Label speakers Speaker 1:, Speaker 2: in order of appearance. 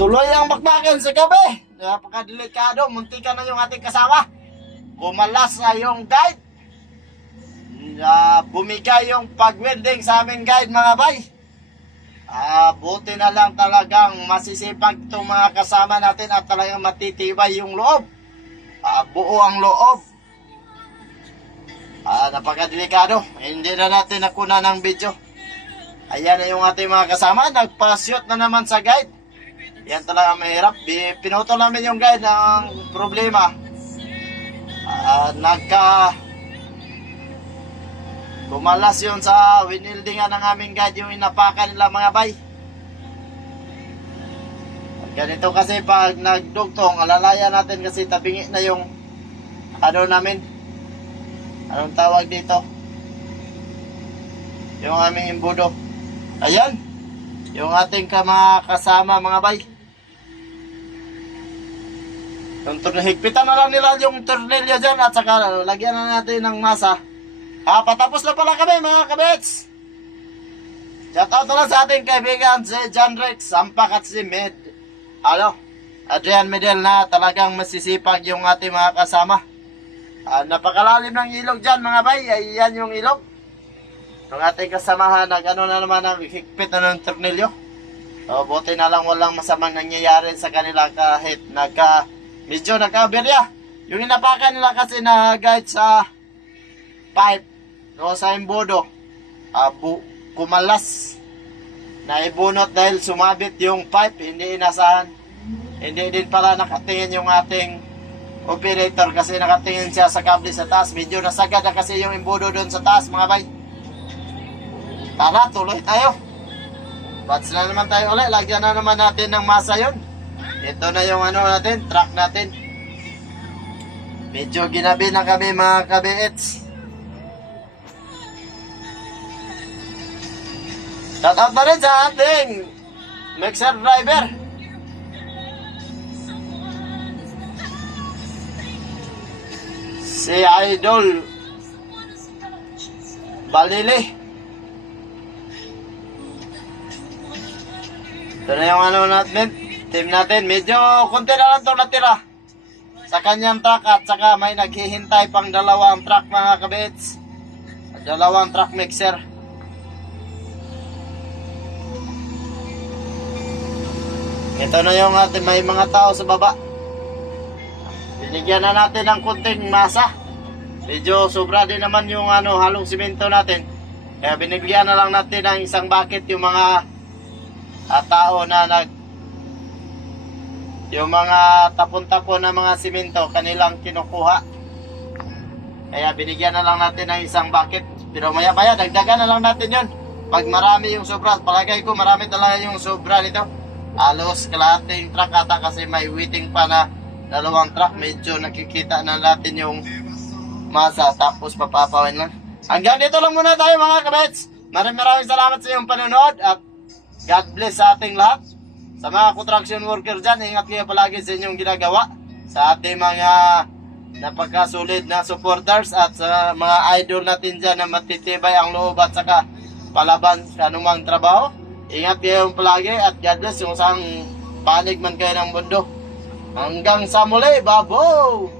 Speaker 1: Tuloy ang bakbakan sa gabi. Napakadelikado. Muntikan na yung ating kasama. Kumalas na yung guide. Na bumigay yung pag-welding sa aming guide mga bay. Ah, buti na lang talagang masisipag itong mga kasama natin at talagang matitibay yung loob. Ah, buo ang loob. Ah, napakadelikado. Hindi na natin nakuna ng video. Ayan na yung ating mga kasama. Nagpa-shoot na naman sa guide. Yan talaga mahirap. Pinutol namin yung guide ng problema. Ah, nagka... Kumalas yun sa winildingan ng aming guide yung inapakan nila mga bay. Ganito kasi pag nagdugtong, alalaya natin kasi tabingi na yung ano namin. Anong tawag dito? Yung aming imbudo. Ayan. Yung ating mga kasama mga bay. Yung higpitan na lang nila yung tornilyo dyan at saka lagyan na natin ng masa. Ah, patapos na pala kami mga kabets. Shout out na lang sa ating kaibigan si John Rex, Sampak at si Med. Ano? Adrian Medel na talagang masisipag yung ating mga kasama. Ah, napakalalim ng ilog dyan mga bay. Ay, yan yung ilog. Yung ating kasamahan, nag ano na naman ang higpit na ng tornilyo. So, buti na lang walang masamang nangyayari sa kanila kahit nagka, medyo nagka-aberya. Yung inapakan nila kasi na guide sa pipe no sa imbodo abu kumalas. Na ibunot dahil sumabit yung pipe hindi inasahan. Hindi din pala nakatingin yung ating operator kasi nakatingin siya sa kable sa taas. Medyo nasagad na kasi yung imbodo doon sa taas mga bay. Tara tuloy tayo. Bats na naman tayo ulit. Lagyan na naman natin ng masa yun ito na yung ano natin truck natin medyo ginabi na kami mga kabiits Shoutout na rin sa ating mixer driver. Si Idol Balili. Ito na yung ano natin, team natin. Medyo konti na lang ito natira sa kanyang truck at saka may naghihintay pang dalawang truck mga kabits. Dalawang truck mixer. Ito na yung ating may mga tao sa baba. Binigyan na natin ng kunting masa. Medyo sobra din naman yung ano, halong simento natin. Kaya binigyan na lang natin ng isang bucket yung mga ah, tao na nag yung mga tapon-tapon na mga simento kanilang kinukuha. Kaya binigyan na lang natin ng isang bucket. Pero maya-maya, dagdagan na lang natin yon. Pag marami yung sobra, palagay ko marami talaga yung sobra nito. Halos kalahating truck ata kasi may waiting pa na dalawang truck. Medyo nakikita na natin yung masa tapos papapawin lang. Hanggang dito lang muna tayo mga kabets. Maraming maraming salamat sa iyong panonood at God bless sa ating lahat. Sa mga construction worker dyan, ingat kayo palagi sa inyong ginagawa. Sa ating mga napakasulit na supporters at sa mga idol natin dyan na matitibay ang loob at saka palaban sa anumang trabaho. Ingat kayo palagi at God bless yung saan panig man kayo ng mundo. Hanggang sa muli, babo!